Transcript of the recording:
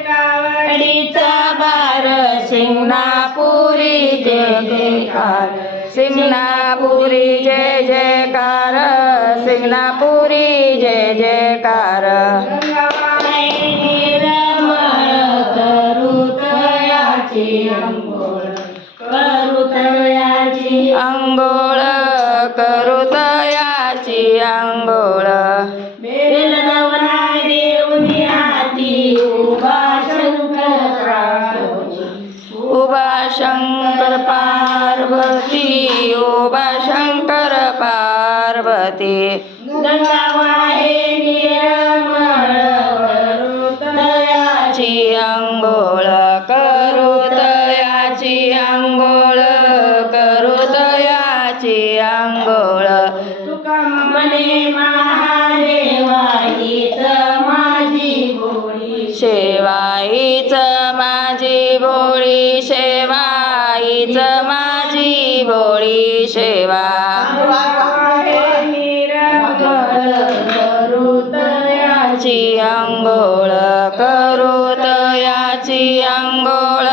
कावडीचा भार शिंगणापुरी जय जयकार शिंगणापुरी जय जयकार शिंगणापुरी जय जयकार गंगाबाई निर्मळ करुतयाची अंघोळ करुतयाची अंघोळ करुतयाची अंघोळ बेलदवना देऊनी हाती उभा शंकर पार्वती उभा शंकर पार्वती गंगाबाई निर्मळ करुतयाची अंघोळ करुतयाची अंघोळ करुतयाची अंघोळ तुका म्हणे महादेवा हीच माझी भोळी सेवा हीच माझी भोळी सेवा हीच माझी भोळी सेवा करुतयाची अंघोळ करुतयाची अंघोळ